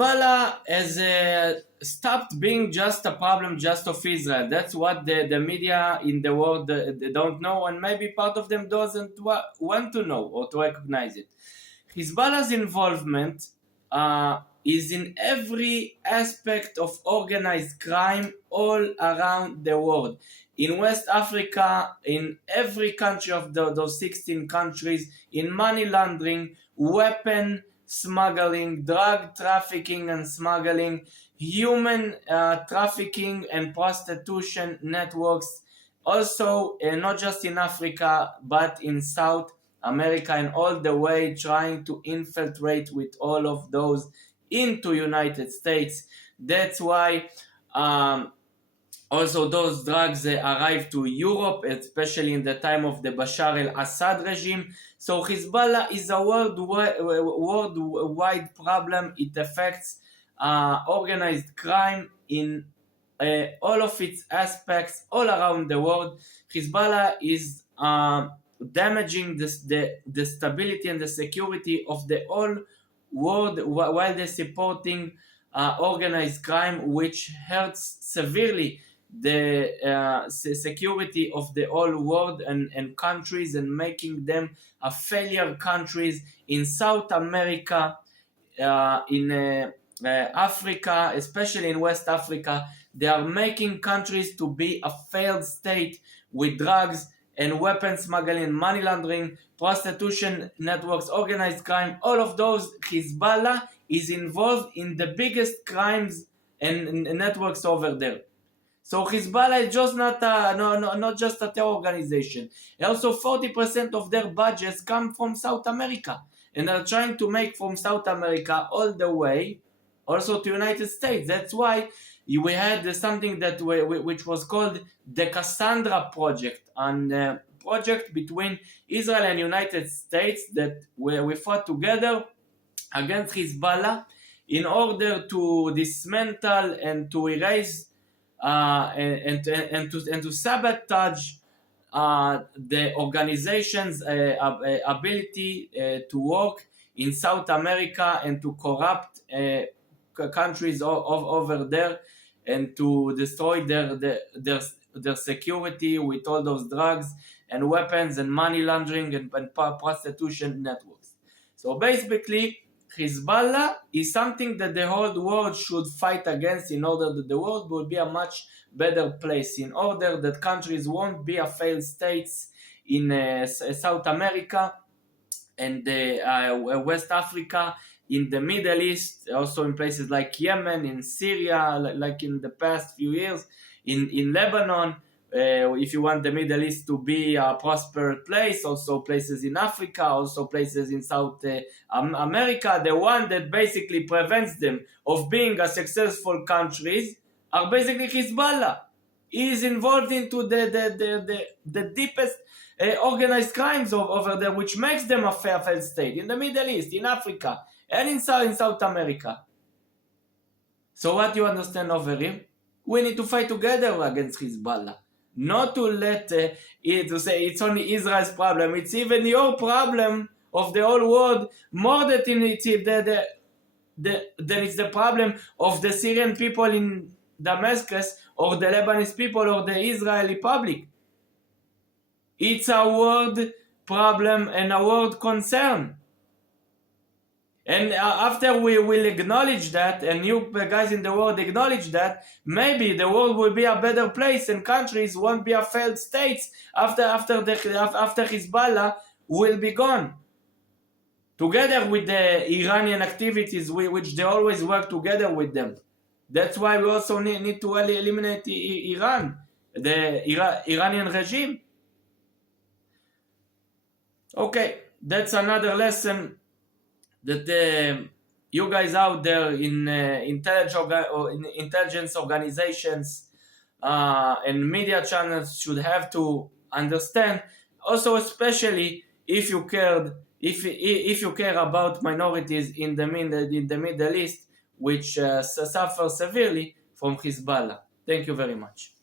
Hezbollah has stopped being just a problem just of Israel. That's what the media in the world they don't know, and maybe part of them doesn't want to know or to recognize it. Hezbollah's involvement is in every aspect of organized crime all around the world. In West Africa, in every country of those 16 countries, in money laundering, weapon smuggling, drug trafficking and smuggling, human trafficking and prostitution networks. Also, not just in Africa, but in South America, and all the way trying to infiltrate with all of those into United States. That's why also those drugs arrived to Europe, especially in the time of the Bashar al-Assad regime. So Hezbollah is a worldwide problem. It affects organized crime in all of its aspects all around the world. Hezbollah is damaging the stability and the security of the whole world while they're supporting organized crime, which hurts severely the security of the whole world and countries, and making them a failure countries in South America, in Africa, especially in West Africa. They are making countries to be a failed state with drugs and weapons smuggling, money laundering, prostitution networks, organized crime, all of those. Hezbollah is involved in the biggest crimes and networks over there. So Hezbollah is just not just a terror organization. Also, 40% of their budgets come from South America, and they're trying to make from South America all the way also to United States. That's why we had something that which was called the Cassandra Project, a project between Israel and United States that we fought together against Hezbollah in order to dismantle and to erase and to sabotage the organization's ability to work in South America and to corrupt countries over there, and to destroy their security with all those drugs and weapons and money laundering and prostitution networks. So basically, Hezbollah is something that the whole world should fight against, in order that the world will be a much better place, in order that countries won't be a failed states in South America and West Africa, in the Middle East, also in places like Yemen, in Syria, like in the past few years, in Lebanon. If you want the Middle East to be a prosperous place, also places in Africa, also places in South America, the one that basically prevents them of being a successful countries are basically Hezbollah. He is involved into the deepest organized crimes over there, which makes them a failed state in the Middle East, in Africa, and in South America. So what you understand over here? We need to fight together against Hezbollah. Not to let it to say it's only Israel's problem. It's even your problem of the whole world, more than it's the problem of the Syrian people in Damascus, or the Lebanese people, or the Israeli public. It's a world problem and a world concern. And after we will acknowledge that, and you guys in the world acknowledge that, maybe the world will be a better place and countries won't be a failed states after Hezbollah will be gone. Together with the Iranian activities, which they always work together with them. That's why we also need to eliminate Iran, the Iranian regime. Okay, that's another lesson that you guys out there in intelligence organizations and media channels should have to understand. Also, especially if you care about minorities in the Middle East, which suffer severely from Hezbollah. Thank you very much.